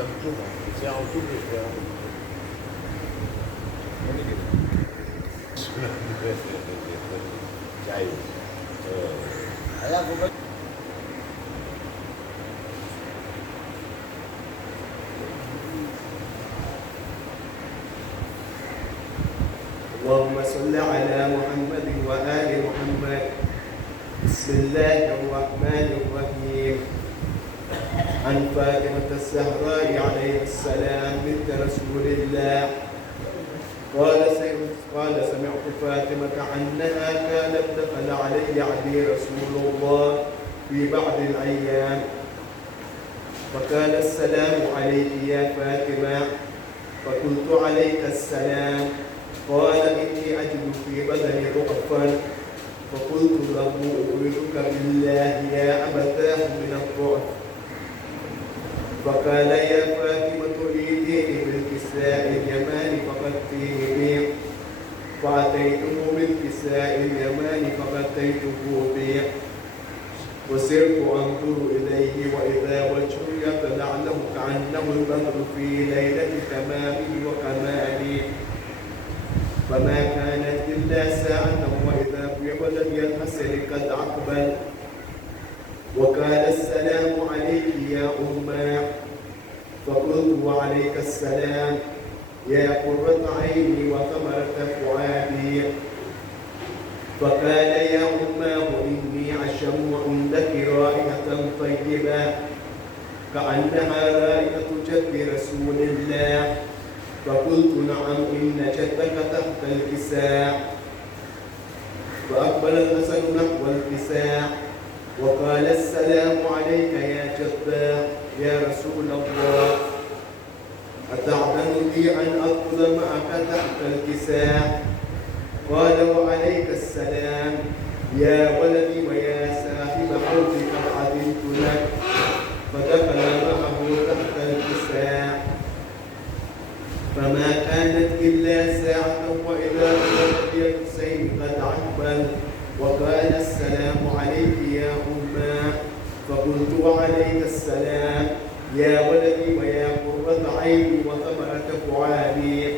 jam cuma siang subuh ya ini gitu cair ayah aku اللهم صل على محمد وآل محمد بسم الله الرحمن الرحيم عن فاطمة الزهراء عليه السلام بنت رسول الله قال سمعت فاطمة عنها كانت دخل علي عبد رسول الله في بعض الأيام فقال السلام عليك يا فاطمة فقلت عليك السلام قال إني أجد في بدني ضعفا فقلت له أعوذك بالله يا أبتاه من الضعف فقال يا فاطمة ائتيني بالكساء اليماني فغطيه به فأتيته بالكساء اليماني فغطيته به وسرت أنظر إليه وإذا وجهه يتلعلع كأنه البدر في ليلة تمامه وكماله فما كانت إلا ساعة وإذا بولد الحسن قد أقبل وقال السلام عليك يا أمه فقلت وعليك السلام يا قرة عيني وثمرة فؤادي فقال يا أماه إني أشم عندك رائحة طيبة كأنها رائحة جد رسول الله فقلت نعم إن جدك تحت الكساء فأقبل الحسن نحو الكساء وقال السلام عليك يا جدا يا رسول الله أتعلم لي أن أدخل معك تحت الكساء قال وعليك السلام يا ولدي ويا صاحب حوضك عدلت لك فدخل معه تحت الكساء فما كانت إلا ساعة وإذا ولدي الحسين قد أقبل وقال السلام عليك يا أمه فقلت وعليك السلام يا ولدي ويا قرة عيني وثمرة فؤادي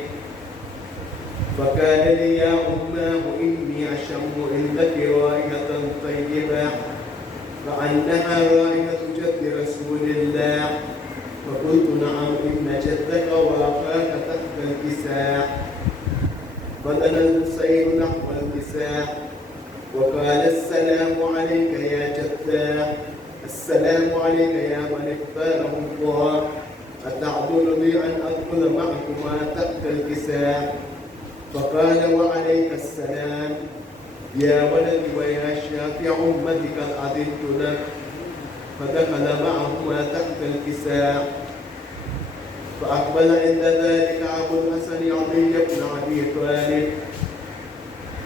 فقال لي يا أماه إني أشم عندك رائحة طيبة كأنها رائحة جد رسول الله فقلت نعم إن جدك وأخاك تحت الكساء بدل الحسين نحو الكساء وقال السلام عليك يا جدا السلام عليك يا من اختاره الله أتعذرني أن أدخل معكما تحت الكساء فقال وعليك السلام يا ولدي ويا شافع أمتك أذنت لك فدخل معهما تحت الكساء فأقبل عند ذلك أبو الحسن علي بن أبي طالب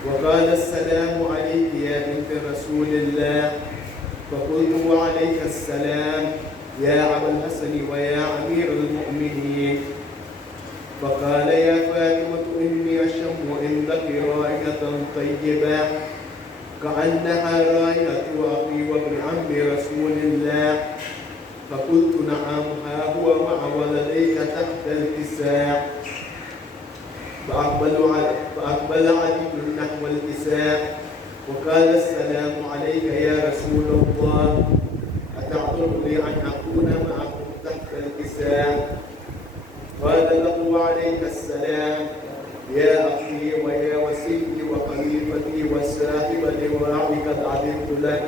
وقال السلام عليك يا بنت رسول الله فقلت وعليك السلام يا أبا الحسن ويا أمير المؤمنين فقال يا فاطمة إني أشم عندك رائحة طيبة كأنها رائحة أخي وابن عم رسول الله فقلت نعم ها هو مع ولديك تحت الكساء فأقبل علي نحو الكساء وقال السلام عليك يا رسول الله أتعذرني أن أكون معكم تحت الكساء قال له وعليك السلام يا أخي ويا وسيلي وخليفتي وصاحب لواء قد عدلت لك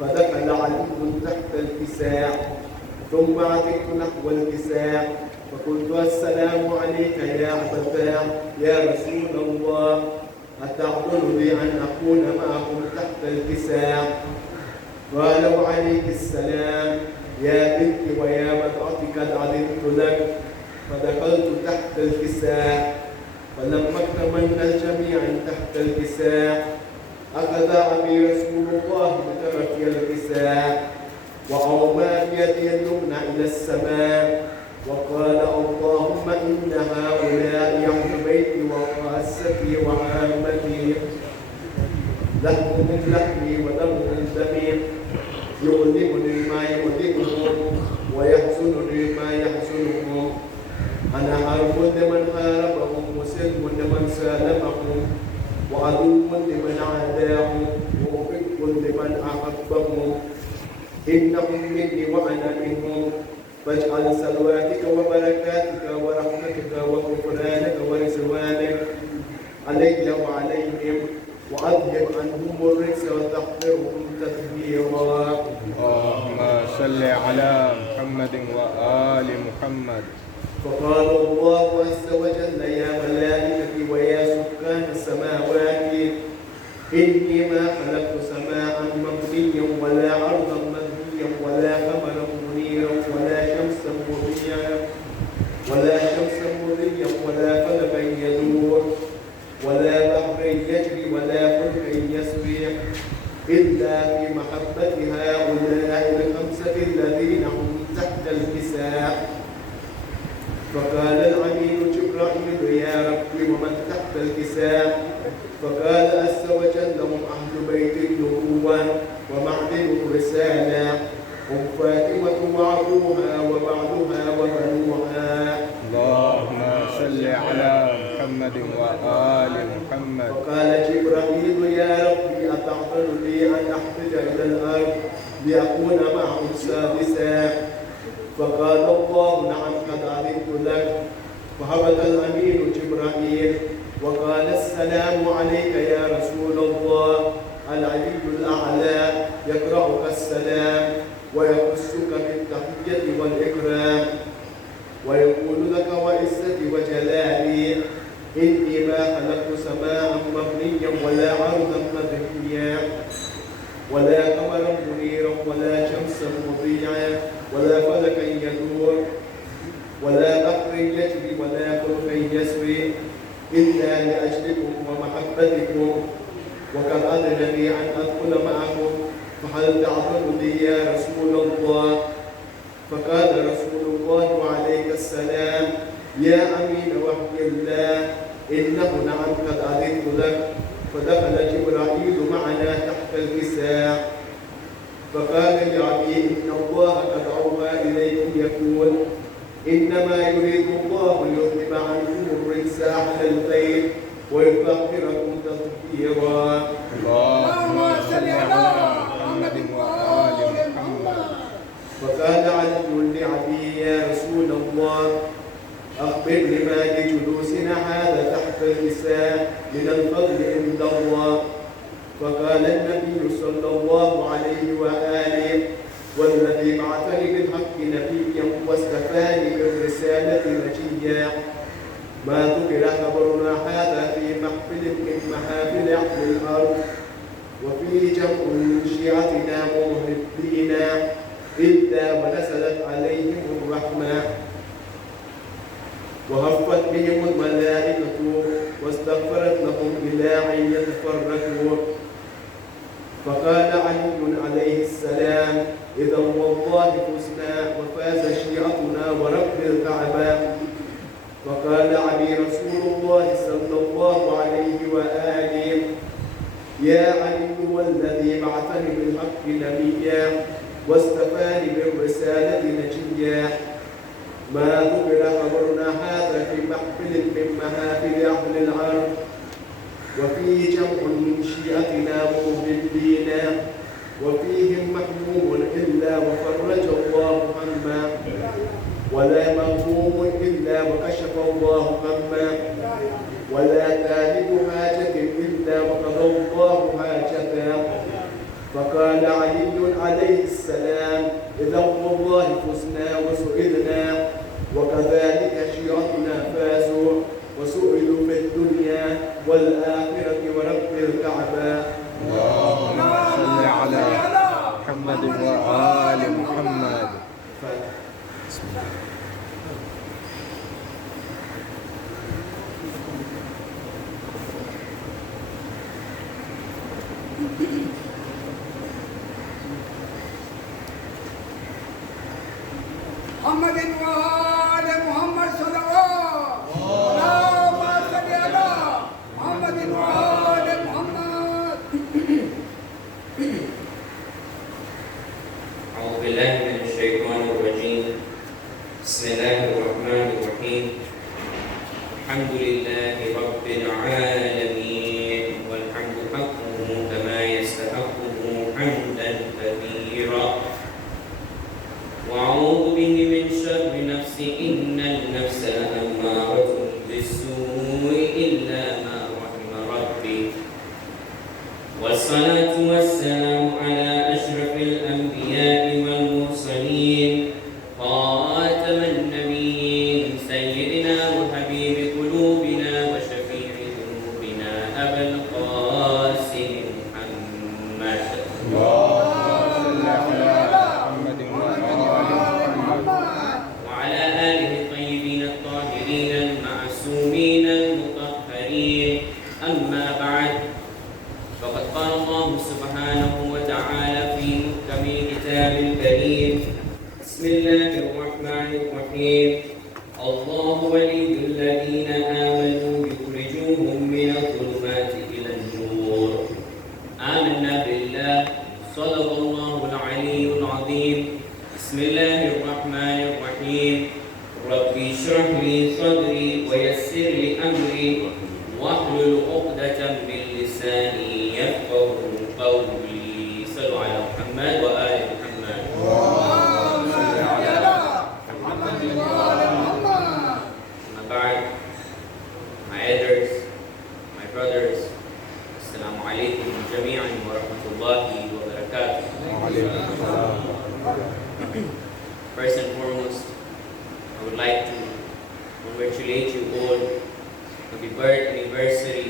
فدخل علي تحت الكساء ثم عدلت نحو الكساء فقلت السلام عليك يا أبتاه يا رسول الله أتعذرني أن أكون معكم تحت الكساء قال وعليك السلام يا بنتي ويا بضعتي قد عدلت لك فدخلت تحت الكساء فلما اكتملنا الجميع تحت الكساء أخذ أبي رسول الله بطرف الكساء وأومى بيده اليمنى إلى السماء وقال اللهم إن هؤلاء أهل بيتي وخاصتي وعامتي لحمهم لحمي ودمهم دمي يؤلمني ما يؤلمهم ويحزنني مما يحزنهم. أنا حرب لمن حاربهم وسلم لمن سالمهم وعدو لمن عاداهم ومحب لمن أحبهم. إنهم مني وأنا منهم. فاجعل سلواتك وبركاتك ورحمتك وغفرانك ورضوانك علي وعليهم وأذهب عنهم الرجس وتحقرهم تطهيرا. اللهم صل على محمد وآل محمد. فقال الله عز وجل يا ملائكتي ويا سكان السماوات إني ما خلقت سماء مبنيا ولا أرضا مبنيا ولا قمرا منيرا ولا شمسا مضيا ولا فلكا يدور ولا بحر يجري ولا فلك يسري إلا في محبة هؤلاء الخمسة الذين هم تحت الكساء. فقال العميد جبرائيل يا ربي ومن تحت الكساء؟ فقال عز وجل هم أهل بيت النبوة ومعدن الرسالة هم فاطمة وعبوها وبعدها وبنوها. اللهم صل على محمد وآل محمد. فقال جبرائيل يا ربي أتعطل لي أن أحتج إلى الأرض لأكون معهم سادسا؟ فقال الله نعم قد علمت لك. فهبط الأمين جبرائيل وقال السلام عليك يا رسول الله. العلي الأعلى يقرأك السلام ويخصك بالتحية والإكرام ويقول لك وعزتي وجلالي إني ما خلقت سماء مبنيا ولا أرضا مبنيا ولا قمرا منيرا ولا شمسا مضيعا ولا فلكا يدور ولا بحر يجري ولا فلك يسري إلا لأجلكم ومحبتكم وقد أذن لي أن أدخل معكم فهل تعذر لي يا رسول الله؟ فقال رسول الله وعليك السلام يا أمين وحي الله إنه نعم قد أذنت لك. فدخل جبرائيل معنا تحت الكساء فقال يا أبي إن الله قد أوحى إليكم يقول إنما يريد الله ليذهب عنكم الرجس أهل البيت ويطهركم تطهيرا. اللهم صل على محمد وآل محمد. فقال علي لعبي يا رسول الله أخبرني ما لجلوسنا هذا تحت الكساء من الفضل عند الله. فقال النبي صلى الله عليه وآله والذي بعثني بالحق نبيا واستفاني بالرسالة نجيا ما ذكر خبرنا هذا في محفل من محافل أهل الأرض وفيه جمع من شيعتنا ومحبينا إلا ونزلت عليهم الرحمة وهفت بهم الملائكة واستغفرت لهم إلى أن يتفرقوا. فقال علي عليه السلام إذا والله فزنا وفاز شيعتنا ورب الكعبة. فقال علي رسول الله صلى الله عليه وآله يا علي والذي بعثني بالحق نبيا واستفاني بالرسالة نجيا ما ذكر خبرنا هذا في محفل من محافل أهل الأرض وفيه جمع من شيعتنا ومحبينا وفيهم محموم إلا وفرج الله هما ولا مغموم إلا وكشف الله هما ولا طالب حاجة إلا وقضى الله حاجته. فقال علي عليه السلام إذا والله فزنا وسئلنا وكذلك شيعتنا فازوا وسئلوا في الدنيا والآخرة ورب الكعبة. اللهم صل على محمد وآل محمد. بسم الله. محمد وآل محمد صلوات اللهم صل على محمد وآل محمد. أعوذ بالله من الشيطان الرجيم. بسم الله الرحمن الرحيم الحمد لله رب العالمين والحمد حقه كما يستحقه حمدا كثيرا وأعوذ به من شر نفسي إن النفس لأمارة بالسوء إلا ما رحم ربي والصلاة والسلام على أشرف الأنبياء والمرسلين خاتم النبيين سيدنا وحبيب قلوبنا وشفيع ذنوبنا أبا القاسم محمد وعلى آله الطيبين الطاهرين المعصومين المطهرين أما بعد فقد قال الله سبحانه وتعالى في محكم الكتاب الكريم بسم الله الرحمن الرحيم الله ولي الذين آمنوا يخرجوهم من الظلمات إلى النور آمنا بالله صدق الله العلي العظيم بسم الله الرحمن الرحيم ربي اشرح لي صدري ويسر لي أمري واحلل عقدة من لساني يفقهوا قولي صلوا على محمد وآل محمد أما بعد my elders my brothers السلام عليكم جميعا ورحمة الله وبركاته. First and foremost, I would like to congratulate you all on the birth anniversary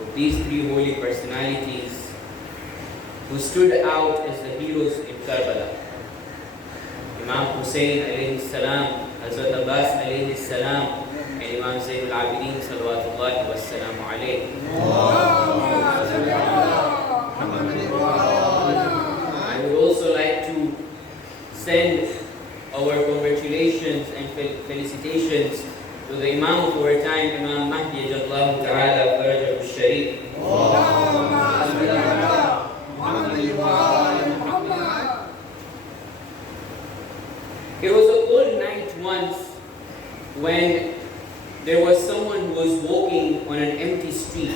of these three holy personalities who stood out as the heroes in Karbala. Imam Hussein alayhi salam, Hazrat Abbas alayhi salam, and Imam Zayn al-Abidin salawatullahi wassalamu alayhi. I would also like to send our congratulations and felicitations to the Imam of our time, Imam Mahdi Ajallahu Ta'ala Farajahu Sharif. It was a cold night once when there was someone who was walking on an empty street,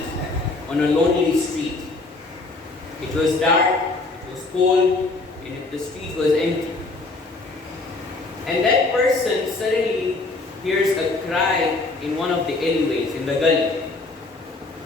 on a lonely street. It was dark, it was cold, and the street was empty. And that person suddenly hears a cry in one of the alleyways, in the gully.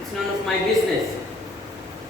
it's none of my business.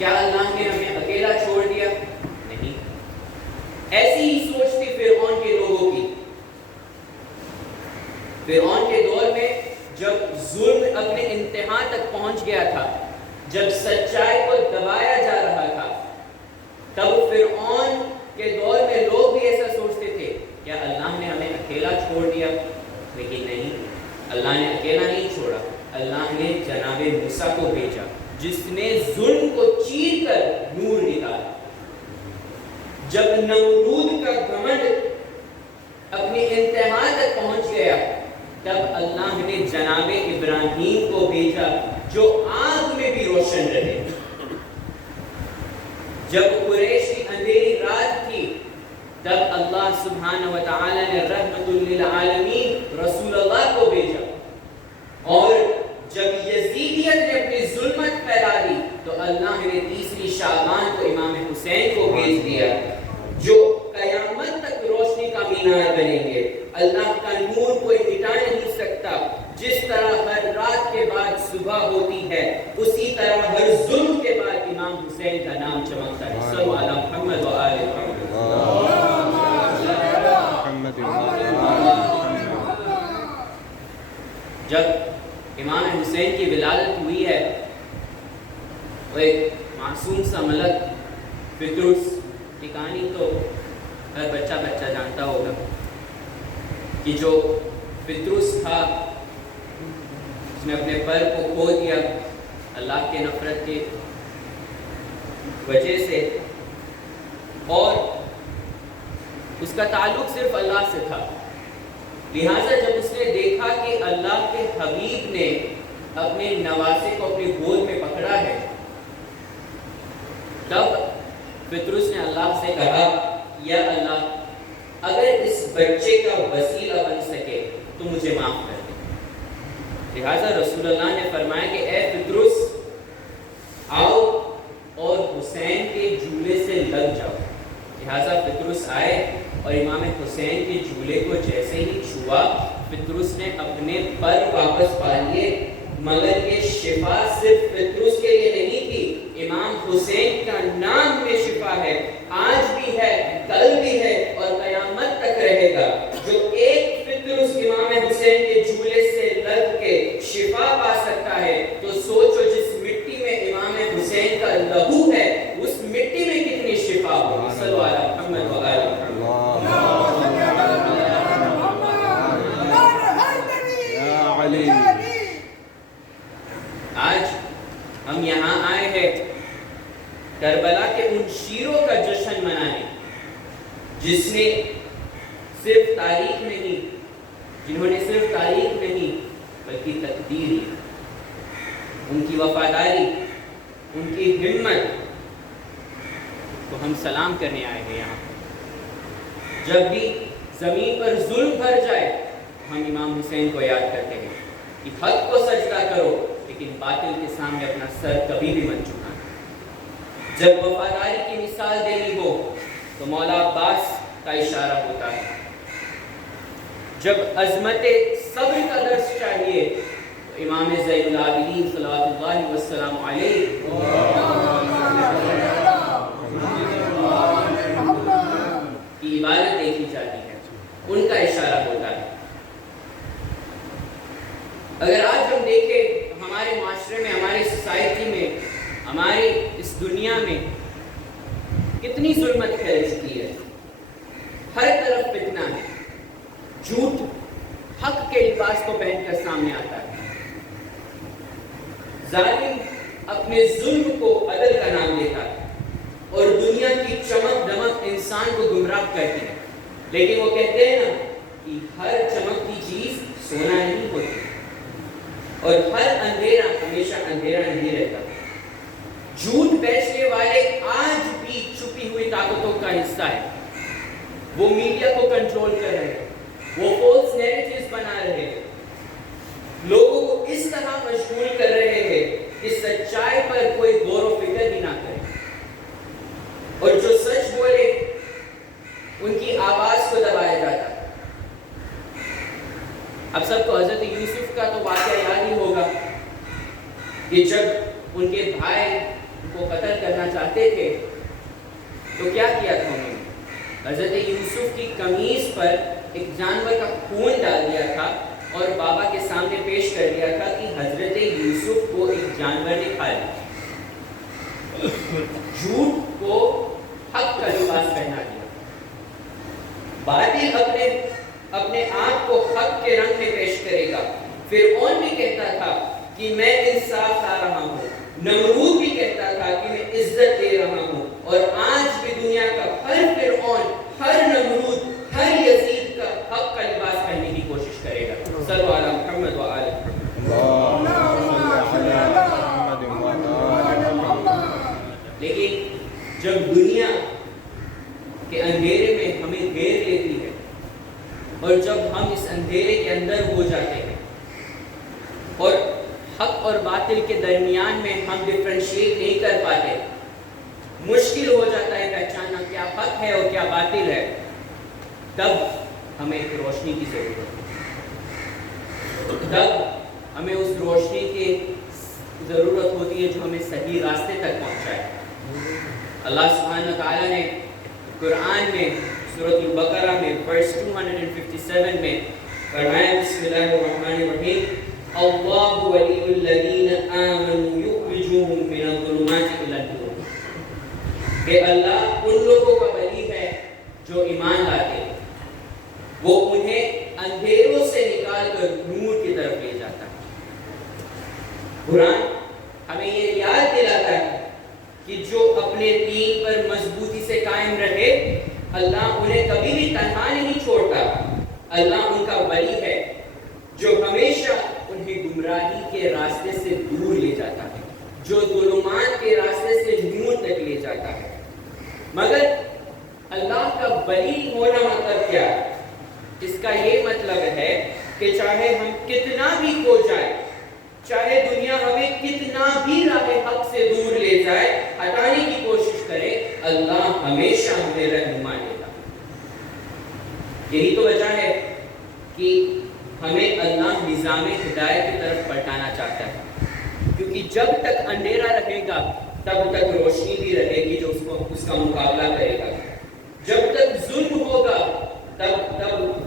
کیا اللہ نے ہمیں اکیلا چھوڑ دیا؟ نہیں. ایسی ہی سوچ تھی فرعون کے لوگوں کی. فرعون کے دور میں جب ظلم اپنے انتہا تک پہنچ گیا تھا، جب سچائی کو دبایا جا رہا تھا، تب فرعون کے دور میں لوگ بھی ایسا سوچتے تھے کیا اللہ نے ہمیں اکیلا چھوڑ دیا؟ لیکن نہیں، اللہ نے اکیلا نہیں چھوڑا. اللہ نے جناب موسیٰ کو بھیجا جس نے ظلم کو چیر کر نور نکالا. جب نمرود کا گھمنڈ اپنی انتہا تک پہنچ گیا، تب اللہ نے جناب ابراہیم کو بھیجا جو آگ میں بھی روشن رہے. جب قریش کی اندھیری رات تھی، تب اللہ سبحانہ و تعالی نے رحمت للعالمین رسول اللہ کو بھیجا. اور جب یزیدیت نے اپنی ظلمت پھیلا دی تو اللہ نے تیسری شعبان کو امام حسین کو بھیج دیا جو قیامت تک روشنی کا مینار بنیں گے. اللہ کا نور کوئی مٹا نہیں سکتا. جس طرح ہر رات کے بعد صبح ہوتی ہے، اسی طرح ہر ظلم کے بعد امام حسین کا نام چمکتا ہے. صلو علی محمد و آل محمد. جب امام حسین کی ولادت ہوئی ہے، وہ ایک معصوم سا ملک فطرس کی کہانی تو ہر بچہ جانتا ہوگا کہ جو فطرس تھا اس نے اپنے پر کو کھو دیا اللہ کے نفرت کی وجہ سے، اور اس کا تعلق صرف اللہ سے تھا. لہٰذا جب اس نے دیکھا کہ اللہ کے حبیب نے اپنے نواسے کو اپنے گود میں پکڑا ہے، تب فطرس نے اللہ سے کہا یا اللہ اگر اس بچے کا وسیلہ بن سکے تو مجھے معاف کر دے. لہٰذا رسول اللہ نے فرمایا کہ اے فطرس آؤ اور حسین کے جھولے سے لگ جاؤ. لہٰذا فطرس آئے اور امام حسین کے جھولے کو جیسے ہی چھوا، فطرس نے اپنے پر واپس پا لیے. مگر یہ شفا صرف فطرس کے لیے نہیں تھی، امام حسین کا نام میں شفا ہے، آج بھی ہے، کل بھی ہے اور قیامت تک رہے گا. جو ایک فطرس امام حسین کے جھولے سے لگ کے شفا پا سکتا ہے، تو سوچو جس مٹی میں امام حسین کا لہو ہے اس مٹی میں کتنی شفا ہوگی. صلو علی محمد و آل محمد. آج ہم یہاں آئے ہیں کربلا کے ان شیروں کا جشن منانے جس نے صرف تاریخ نہیں، جنہوں نے صرف تاریخ نہیں بلکہ تقدیر، ان کی وفاداری، ان کی ہمت کو ہم سلام کرنے آئے ہیں. یہاں جب بھی زمین پر ظلم بھر جائے ہم امام حسین کو یاد کرتے ہیں کہ حق کو سجدہ کرو لیکن باطل کے سامنے اپنا سر کبھی بھی مت جھکانا. جب وفاداری کی مثال دینی ہو تو مولا عباس کا اشارہ ہوتا ہے. جب عظمت صبر کا درس چاہیے تو امام زین العابدین صلوات اللہ وسلام علیہ کی عبادت دیکھی جاتی ہے، ان کا اشارہ ہوتا ہے. اگر آج ہم دیکھیں ہمارے معاشرے میں، ہماری سوسائٹی میں، ہماری اس دنیا میں کتنی ظلمت پھیل چکی ہے. ہر طرف فتنہ ہے، جھوٹ حق کے لباس کو پہن کر سامنے آتا ہے. ظالم اپنے ظلم کو عدل کا نام دیتا ہے اور دنیا کی چمک دمک انسان کو گمراہ کرتی ہے. لیکن وہ کہتے ہیں نا کہ ہر چمکتی چیز سونا نہیں ہوتی اور ہر اندھیرا ہمیشہ اندھیرا نہیں رہتا. جھوٹ بیچنے والے آج بھی چھپی ہوئی طاقتوں کا حصہ ہے. وہ میڈیا کو کنٹرول کر رہے ہیں، وہ فالس نیریٹیوز بنا رہے ہیں، لوگوں کو اس طرح مشغول کر رہے ہیں کہ سچائی پر کوئی غور و فکر ہی نہ کرے، اور جو سچ بولے ان کی آواز کو دبایا جاتا ہے. اب سب کو حضرت یوسف کا تو واقعہ یاد ہی ہوگا کہ جب ان کے بھائی ان کو قتل کرنا چاہتے تھے تو کیا کیا تھا انہوں نے؟ حضرت یوسف کی قمیص پر ایک جانور کا خون ڈال دیا تھا اور بابا کے سامنے پیش کر دیا تھا کہ حضرت یوسف کو ایک جانور نے کھا لیا. جھوٹ کو حق کا لباس پہنا دیا. باطل اپنے آپ کو حق کے رنگ میں پیش کرے گا. فرعون بھی کہتا تھا کہ میں انصاف لا رہا ہوں. نمرود بھی کہتا تھا کہ میں عزت دے رہا ہوں. اور آج بھی دنیا کا ہر فرعون، ہر نمرود، ہر یزید کا حق کا لباس پہننے کی کوشش کرے گا. صلو علی محمد و آل محمد. لیکن جب دنیا کے اندھیرے میں ہمیں گھیر لیتی ہے اور جب ہم اس اندھیرے کے اندر ہو جاتے ہیں اور حق اور باطل کے درمیان میں ہم ڈفرینشیٹ نہیں کر پاتے، مشکل ہو جاتا ہے پہچاننا کیا حق ہے اور کیا باطل ہے، تب ہمیں ایک روشنی کی ضرورت ہے. تب ہمیں اس روشنی کی ضرورت ہوتی ہے جو ہمیں صحیح راستے تک پہنچائے. اللہ سبحانہ تعالیٰ نے قرآن میں سورۃ البقرہ میں ورس 257 میں فرمایا بسم اللہ الرحمن الرحیم اللہ ولی الذین آمنوا یخرجوہم من الظلمات الی النور. کہ اللہ ان لوگوں کا ولی ہے جو ایمان لاتے ہیں، وہ انہیں اندھیروں سے نکال کر نور کی طرف لے جاتا ہے. قرآن ہمیں یہ یاد دلاتا ہے کہ جو اپنے دین پر مضبوطی سے قائم رہے اللہ انہیں کبھی بھی تنہا نہیں چھوڑتا. اللہ ان کا ولی ہے جو ہمیشہ انہیں گمراہی کے راستے سے دور لے جاتا ہے، جو ظلمات کے راستے سے نور تک لے جاتا ہے. مگر اللہ کا ولی ہونا مطلب کیا ہے؟ اس کا یہ مطلب ہے کہ چاہے ہم کتنا بھی کھو جائیں، چاہے دنیا ہمیں کتنا بھی راہ حق سے دور لے جائے، ہٹانے کی کوشش کرے، اللہ ہمیشہ ہمیں رہنما دے گا. یہی تو وجہ ہے کہ ہمیں اللہ نظام ہدایت کی طرف پلٹانا چاہتا ہے، کیونکہ جب تک اندھیرا رہے گا تب تک روشنی بھی رہے گی جو اس کا مقابلہ کرے گا. جب تک ظلم ہوگا تب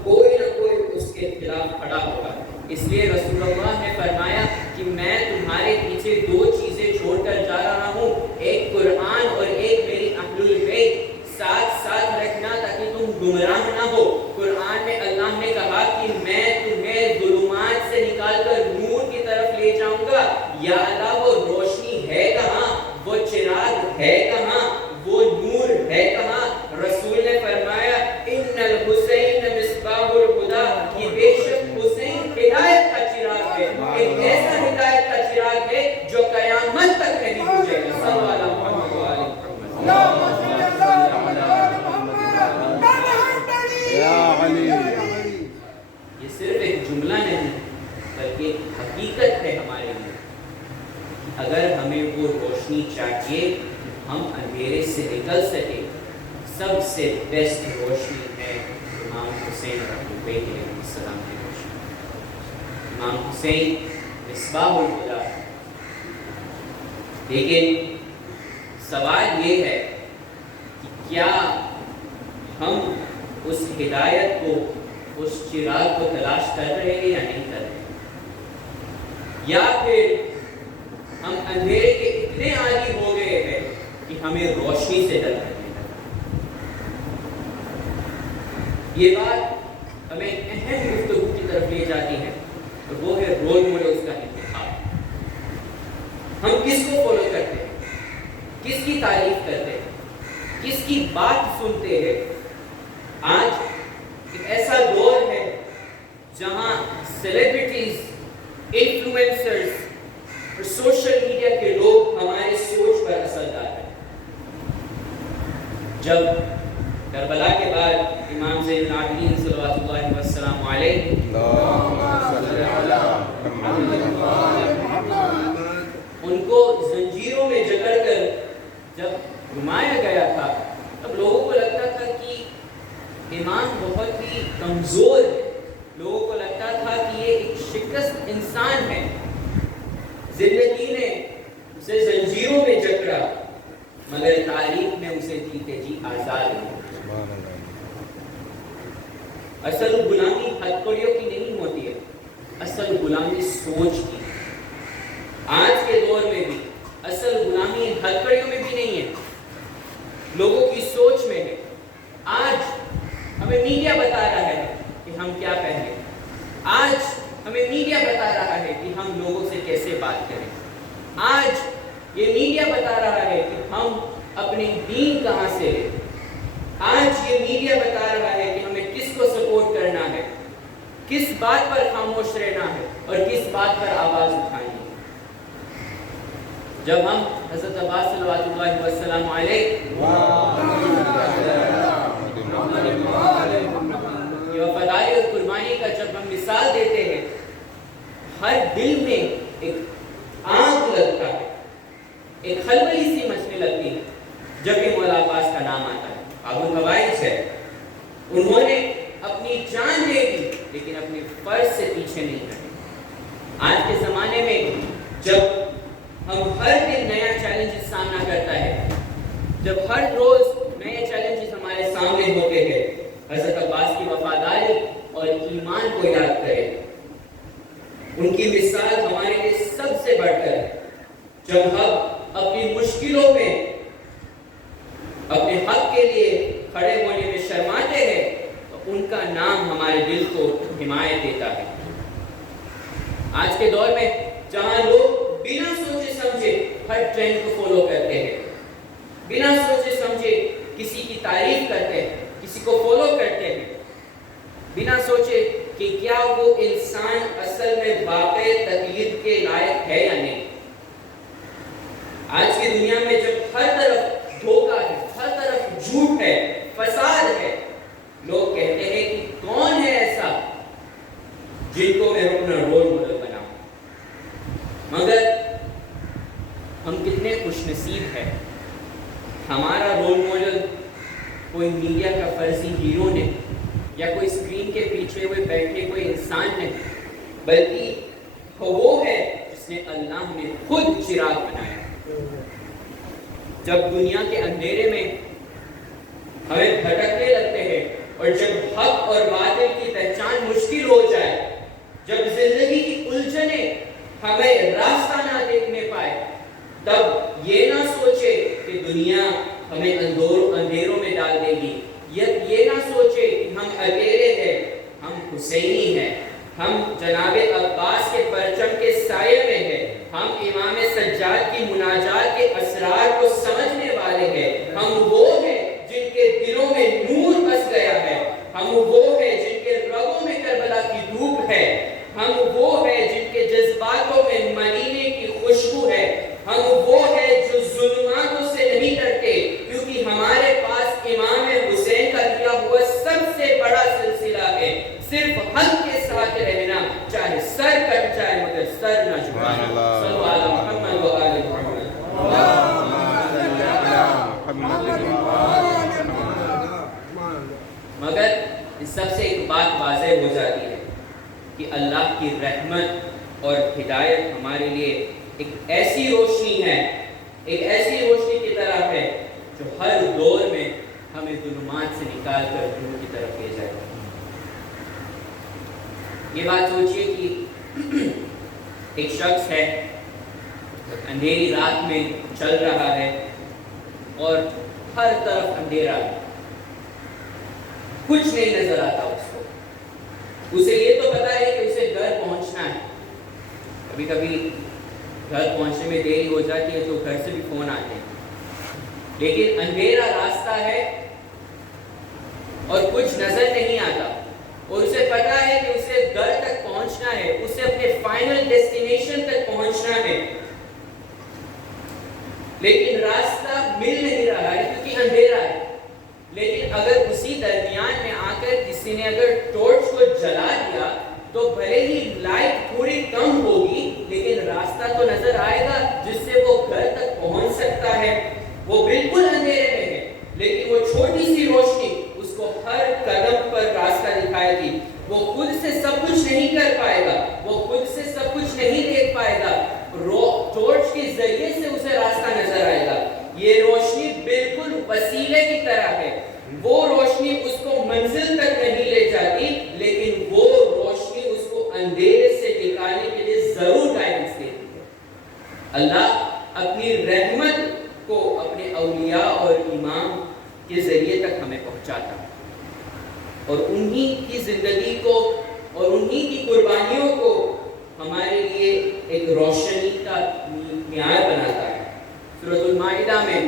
کوئی نہ کوئی اس کے خلاف کھڑا ہوگا. اس لیے رسول اللہ نے فرمایا کہ میں تمہارے پیچھے دو چیزیں چھوڑ کر جا رہا ہوں، ایک قرآن اور ایک میری اہل البیت. ساتھ رکھنا تاکہ تم گمراہ نہ ہو. قرآن میں اللہ نے کہا کہ میں تمہیں ظلمات سے نکال کر نور کی طرف لے جاؤں گا. یا اللہ وہ روشنی ہے کہاں، وہ چراغ ہے کہاں، وہ نور ہے کہاں؟ رسول نے فرمایا ان الحسین مصباح الہدی، کہ بے شک حسین ہدایت کا چراغ ہے، ایک ایسا ہدایت کا چراغ ہے جو قیامت تک نہیں بجھے گا. صلی اللہ علیہ وسلم. یہ صرف ایک جملہ نہیں بلکہ حقیقت ہے ہمارے لیے. اگر ہمیں وہ روشنی چاہیے ہم اندھیرے سے نکل سکے، سب سے بیسٹ روشنی ہے امام حسین رحمۃ اللہ علیہ السلام کی روشنی. امام حسین مصباح الہدی. لیکن سوال یہ ہے کہ کیا ہم اس ہدایت کو، اس چراغ کو تلاش کر رہے ہیں یا نہیں کر رہے، یا پھر ہم اندھیرے کے اتنے عادی ہو گئے ہیں کہ ہمیں روشنی سے ڈر لگنے لگا. یہ بات ہمیں اہم گفتگو کی طرف لے جاتی ہے اور وہ ہے رول ماڈلز کا انتخاب. ہم کس کو فالو کرتے ہیں، کس کی تعریف کرتے ہیں، کس کی بات سنتے ہیں. آج ایک ایسا دور ہے جہاں سیلیبریٹیز، انفلوئنسرز اور سوشل میڈیا کے لوگ ہمارے سوچ پر اثر ڈال رہے ہیں. جب کربلا کے بعد امام زین العابدین صلوات اللہ وسلام علیہ ان کو زنجیروں میں جکڑ کر جب گھمایا گیا تھا، تب لوگوں کو لگتا تھا کہ امام بہت ہی کمزور ہے. لوگوں کو لگتا تھا کہ یہ ایک شکست انسان ہے. زندگی نے اسے زنجیروں میں جکڑا گزرا مگر تاریخ میں اسے جیتے جی آزاد ہو. اصل غلامی ہتھکڑیوں کی نہیں ہوتی ہے, اصل غلامی سوچ کی. آج کے دور میں بھی اصل غلامی ہتھکڑیوں میں بھی نہیں ہے, لوگوں کی سوچ میں ہے. آج ہمیں میڈیا بتا رہا ہے کہ ہم کیا پہنیں, آج ہمیں میڈیا بتا رہا ہے کہ ہم لوگوں سے کیسے بات کریں, آج یہ میڈیا بتا رہا ہے کہ ہم اپنے دین کہاں سے لیں, آج یہ میڈیا بتا رہا ہے کہ ہمیں کس کو سپورٹ کرنا ہے, کس بات پر خاموش رہنا ہے اور کس بات پر آواز اٹھانی ہے. جب ہم حضرت عباس صلوات اللہ وسلم علیہ کی وفاداری اور قربانی کا جب ہم مثال دیتے ہیں, ہر دل میں ایک آنکھ لگتا ہے, ایک خلبلی سی مچنے لگتی ہے جب بھی مولا عباس کا نام آتا ہے. ابو حوائج ہے, انہوں نے اپنی جان دے دی لیکن اپنے فرض سے پیچھے نہیں ہٹے. آج کے زمانے میں جب ہم ہر دن نیا چیلنج سامنا کرتا ہے, جب ہر روز نئے چیلنجز ہمارے سامنے ہوتے ہیں, حضرت عباس کی وفاداری اور ایمان کو یاد کریں. ان کی مثال ہمارے لیے سب سے بڑھ کر ہے. جب ہم اپنی مشکلوں میں اپنے حق کے لیے کھڑے ہونے میں شرماتے ہیں تو ان کا نام ہمارے دل کو حمایت دیتا ہے. آج کے دور میں جہاں لوگ بنا سوچے سمجھے ہر ٹرینڈ کو فالو کرتے ہیں, بنا سوچے سمجھے کسی کی تعریف کرتے ہیں, کسی کو فالو کرتے ہیں, بنا سوچے کہ کیا وہ انسان اصل میں واقع تقلید کے لائق ہے یا نہیں. آج کی دنیا میں جب ہر طرف دھوکہ ہے, ہر طرف جھوٹ ہے, فساد ہے, لوگ کہتے ہیں کہ کون ہے ایسا جن کو میں اپنا رول ماڈل بناؤں. مگر ہم کتنے خوش نصیب ہیں, ہمارا رول ماڈل کوئی میڈیا کا فرضی ہیرو نہیں یا کوئی اسکرین کے پیچھے ہوئے بیٹھے کوئی انسان نہیں, بلکہ وہ ہے جس نے اللہ نے خود چراغ بنایا. جب دنیا کے اندھیرے میں ہمیں بھٹکنے لگتے ہیں اور جب حق اور باطل کی پہچان مشکل ہو جائے, جب زندگی کی الجھنیں ہمیں راستہ نہ دیکھنے پائے, تب یہ نہ سوچے کہ دنیا ہمیں اندھیروں میں ڈال دے گی, یہ نہ سوچے کہ ہم اکیلے ہیں. ہم حسینی ہیں, ہم جناب عباس کے پرچم کے سائے میں ہیں, ہم امام سجاد کی مناجات کے اسرار کو سمجھنے والے ہیں. ہم وہ ہیں جن کے دلوں میں نور بس گیا ہے, ہم وہ ہیں جن کے رگوں میں کربلا کی دھوپ ہے, ہم وہ ہیں جن کے جذباتوں میں مدینے کی خوشبو ہے, ہم وہ ہیں جو ظلماتوں سے نہیں ڈرتے کیونکہ ہمارے پاس امام حسین کا دیا ہوا سب سے بڑا سلسلہ ہے, صرف حق کے ساتھ رہنا, چاہے سر کٹ جائے مگر سر نہ جھکائیں. صلو علی محمد و آل محمد. مگر اس سب سے ایک بات واضح ہو جاتی ہے کہ اللہ کی رحمت اور ہدایت ہمارے لیے ایک ایسی روشنی ہے, ایک ایسی روشنی کی طرح ہے جو ہر دور میں ہمیں ظلمات سے نکال کر نور کی طرف لے جائے. یہ بات سوچئے کہ ایک شخص ہے, اندھیری رات میں چل رہا ہے اور ہر طرف اندھیرا ہے, کچھ نہیں نظر آتا اس کو. اسے یہ تو پتا ہے کہ اسے گھر پہنچنا ہے, کبھی کبھی گھر پہنچنے میں دیری ہو جاتی ہے تو گھر سے بھی فون آتے ہیں, لیکن اندھیرا راستہ ہے اور کچھ نظر نہیں آتا, اور اسے پتا ہے کہ اسے گھر تک پہنچنا ہے, اسے اپنے فائنل ڈیسٹینیشن تک پہنچنا ہے, لیکن راستہ مل نہیں رہا ہے کیونکہ اندھیرا ہے. لیکن اگر اسی درمیان میں آ کر کسی نے اگر ٹارچ کو جلا دیا تو بھلے ہی لائٹ تھوڑی کم ہوگی لیکن راستہ تو نظر آئے گا جس سے وہ گھر تک پہنچ سکتا ہے. وہ بالکل اندھیرے میں ہے لیکن وہ چھوٹی سی روشنی اس کو ہر قدم پر راستہ دکھائے گی. وہ خود سے سب کچھ نہیں کر پائے گا, وہ خود سے سب کچھ نہیں دیکھ پائے گا, ٹارچ کے ذریعے سے اسے راستہ نظر آئے گا. وہ روشنی اس کو منزل تک نہیں لے جاتی، لیکن وہ روشنی اس کو اندھیرے سے نکالنے کے لیے ضرور گائیڈنس دیتی ہے۔ اللہ اپنی رحمت کو اپنے اولیاء اور امام کے ذریعے تک ہمیں پہنچاتا ہے، اور انہی کی زندگی کو اور انہی کی قربانیوں کو ہمارے لیے ایک روشنی کا معیار بناتا ہے۔ سورۃ المائدہ میں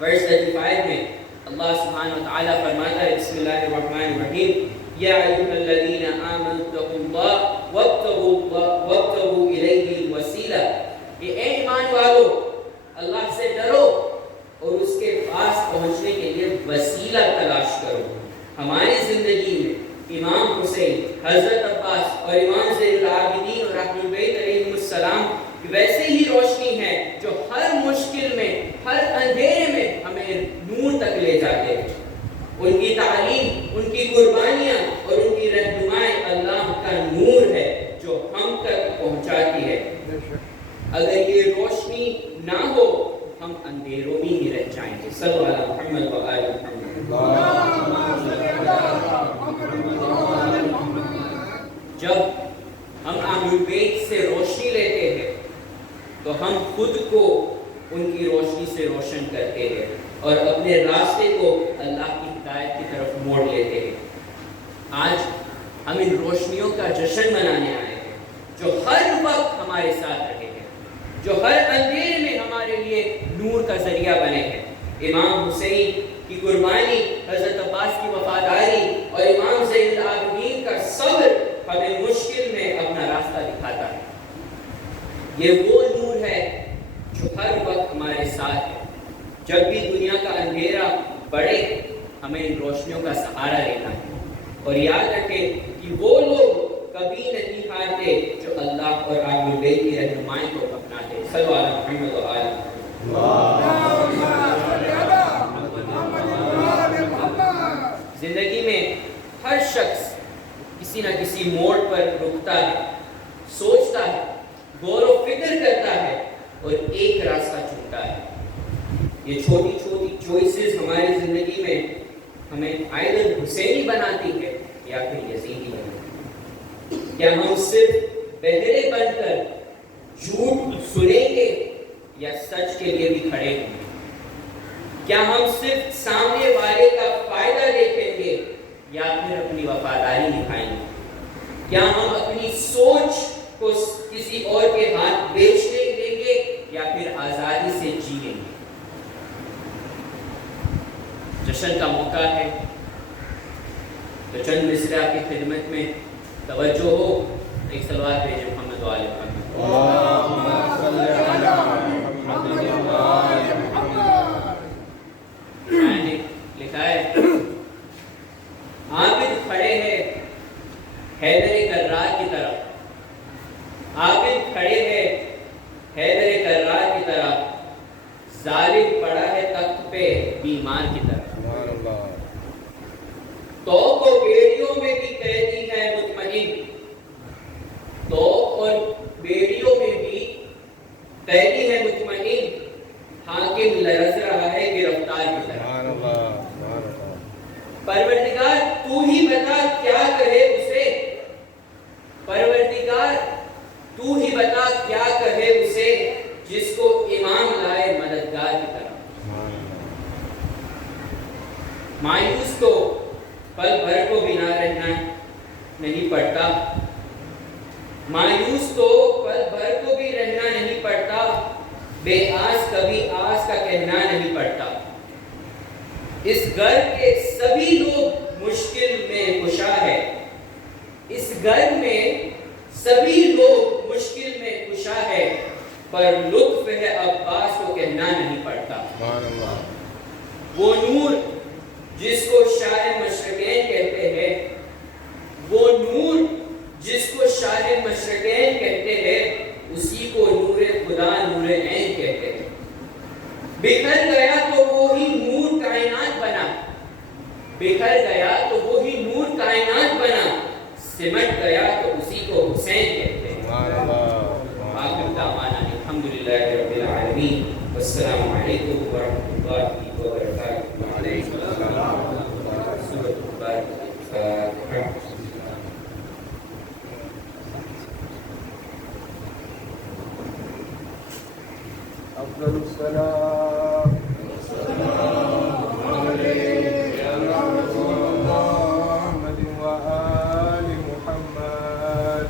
ورس 35 میں اللہ سبحانہ و تعالیٰ فرماتا ہے، بسم اللہ الرحمن الرحیم، یا ایھا الذین آمنوا اتقوا اللہ وابتغوا الیہ الوسیلہ، کہ اے ایمان والو اللہ سے ڈرو اور اس کے پاس پہنچنے کے لیے وسیلہ تلاش کرو۔ ہماری زندگی میں امام حسین، حضرت عباس اور امام زین العابدین اور اہل بیت علیہم السلام ویسے ہی روشنی ہے جو ہر مشکل میں، ہر اندھیرے میں ہمیں نور تک لے جاتے ہیں۔ ان کی تعلیم، ان کی قربانیاں اور ان کی رہنمائی اللہ کا نور ہے جو ہم تک پہنچاتی ہے۔ اگر یہ روشنی نہ ہو ہم اندھیروں میں ہی رہ جائیں گے۔ صلی اللہ علیہ محمد و آل محمد۔ جب ہم اہل بیت سے روشنی لیتے ہیں تو ہم خود کو ان کی روشنی سے روشن کرتے ہیں اور اپنے راستے کو اللہ کی ہدایت کی طرف موڑ لیتے ہیں۔ آج ہم ان روشنیوں کا جشن منانے آئے ہیں جو ہر وقت ہمارے ساتھ رہے ہیں، جو ہر اندھیرے میں ہمارے لیے نور کا ذریعہ بنے ہیں۔ امام حسین کی قربانی، حضرت عباس کی وفاداری اور امام زین العابدین کا صبر ہمیں مشکل میں اپنا راستہ دکھاتا ہے۔ یہ وہ نور ہے جو ہر وقت ہمارے ساتھ ہے۔ جب بھی دنیا کا اندھیرا بڑھے ہمیں ان روشنیوں کا سہارا لینا ہے، اور یاد رکھیں کہ وہ لوگ کبھی نہیں ہارتے جو اللہ اور اہل بیت کی رہنمائی کو اپناتے ہیں۔ صلی اللہ علیہ محمد و آل محمد۔ زندگی میں ہر شخص کسی نہ کسی موڑ پر رکتا ہے، سوچتا ہے، غور و فکر کرتا ہے اور ایک راستہ چنتا ہے۔ یہ چھوٹی چھوٹی چوائسز ہماری زندگی میں ہمیں آئیدر حسینی بناتی ہے یا پھر یزیدی بناتی ہے۔ کیا ہم صرف بہرے بن کر جھوٹ سنیں گے یا سچ کے لیے بھی کھڑے ہوں گے؟ کیا ہم صرف سامنے والے کا فائدہ دیکھیں گے یا پھر اپنی وفاداری نبھائیں گے؟ کیا ہم اپنی سوچ کو کسی اور کے ہاتھ بیچنے دیں گے یا پھر آزادی سے جی لیں گے؟ جشن کا موقع ہے تو چند مصرع کی خدمت میں توجہ ہو۔ ایک صلوات بھیجیں محمد و آل محمد۔ اللہم صل علی محمد و آل محمد۔ میں نے لکھا ہے، عابد کھڑے ہیں حیدر کرار کی طرف، عابد کھڑے ہیں حیدر کرار کی طرف، ظالم پڑا ہے تخت پہ بیمار کی طرف۔ سبحان اللہ۔ تو بیڑیوں میں بھی قیدی ہے مطمئن، تو اور بیڑیوں میں بھی قیدی ہے مطمئن، حاکم لرز رہا ہے گرفتار کی طرف۔ سبحان اللہ، سبحان اللہ۔ پروردگار تو ہی بتا کیا کہے اسے، پروردگار تو ہی بتا کیا کہے اسے، جس کو امام لائے مددگار کی طرف۔ مایوس تو پل بھر کو بنا رہنا نہیں پڑتا، مایوس تو پل بھر کو بھی رہنا نہیں پڑتا، بے آس کبھی آس کا کہنا نہیں پڑتا۔ اس گھر کے سبھی لوگ مشکل میں کشا ہے، اس گھر میں سبھی لوگ مشکل میں کشا ہے، پر لطف ہے عباس کو کہنا نہیں پڑتا۔ سبحان اللہ۔ وہ نور جس کو شاہ مشرقین کہتے ہیں، وہ نور جس کو شاہ مشرقین کہتے ہیں، اسی کو نور خدا نور عین کہتے ہیں۔ بکھر گیا تو وہی نور کائنات بنا، بکھر گیا تو وہی نور کائنات بنا، سمٹ گیا تو اسی کو حسین کہتے ہیں۔ سبحان اللہ۔ آخر دعوانا الحمدللہ رب العالمین، والسلام علیکم ورحمۃ اللہ وبرکاتہ۔ وعلیکم السلام۔ أفضل السلام محمد وآل محمد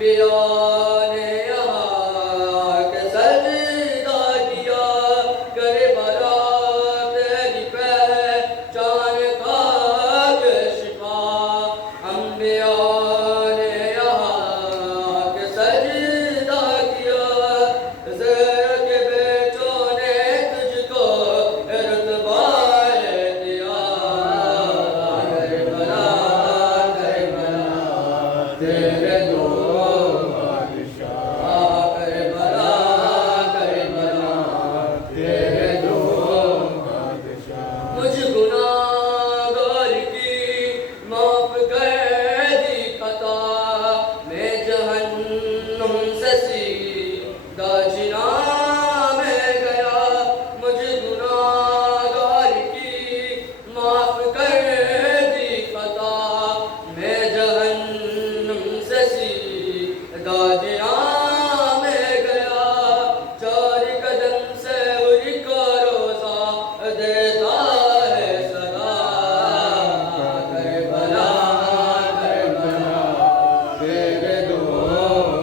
انبیاء نے یہاں کے سجدہ کیا کربلا تیری پہچان کا کشفا انبیاء نے یہاں کے سجدہ کیا زہرا کے بیٹوں نے تجھ کو رتبہ دیا کربلا تیرے دو بادشاہ کربلا تیرے دو بادشاہ مجھ گناہگار کی معاف کر دی خطا میں جہنم سے سیدھا جنا میں گیا مجھ گناہگار کی معاف کر دی خطا میں جہنم سے سیدھا جنا میں گیا چار قدم سے ان کو روزہ دیتا ہے صدا کربلا تیرے دو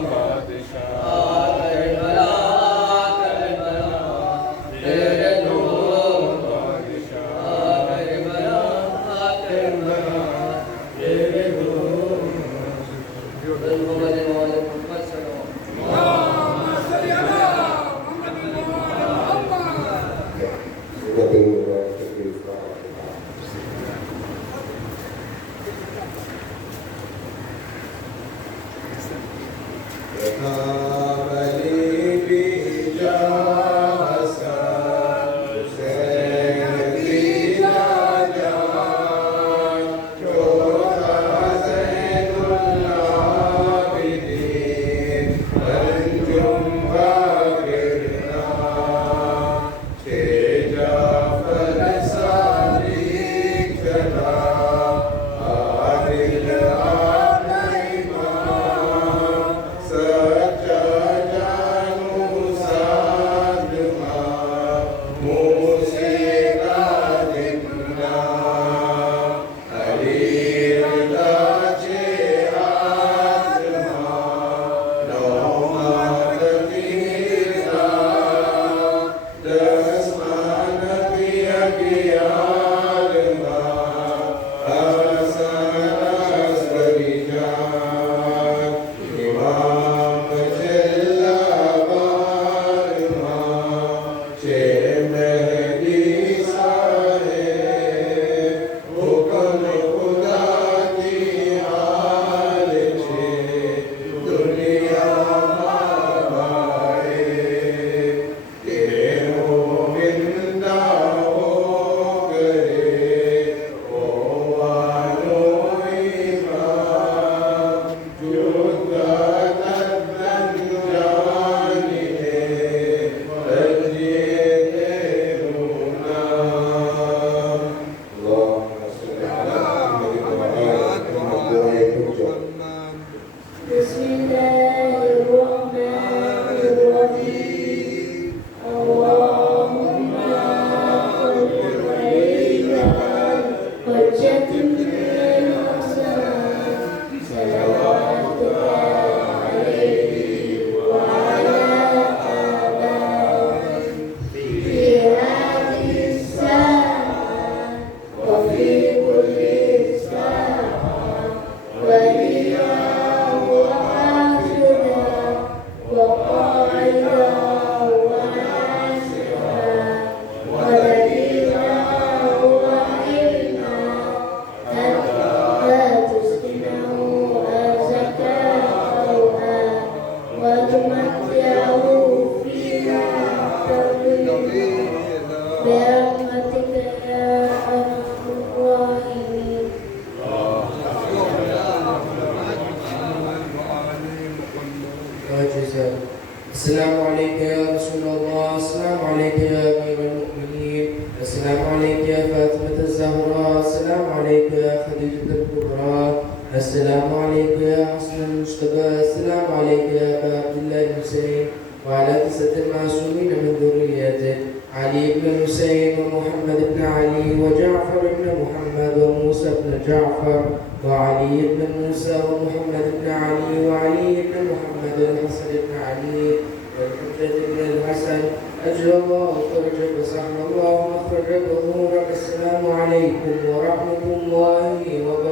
بادشاہ کربلا تیرے دو بادشاہ کربلا تیرے دو محمد محمد صلی اللهم صل على محمد وعلى محمد السلام عليك يا رسول الله، السلام عليك يا أمير المؤمنين، السلام عليك يا فاطمة الزهراء، السلام عليك يا خديجة الكبرى، السلام عليك يا حسن المجتبى، السلام عليك يا أبا عبد الله الحسين وعلى 9 المعصومين من ذريته علي بن الحسين ومحمد بن علي وجعفر بن محمد وموسى بن جعفر وعلي بن موسى ومحمد بن علي وعلي بن محمد والحسن بن علي والحجة بن الحسن أجل الله فرجك وسهل الله مخرج ظهورك. السلام عليكم ورحمة الله وبركاته.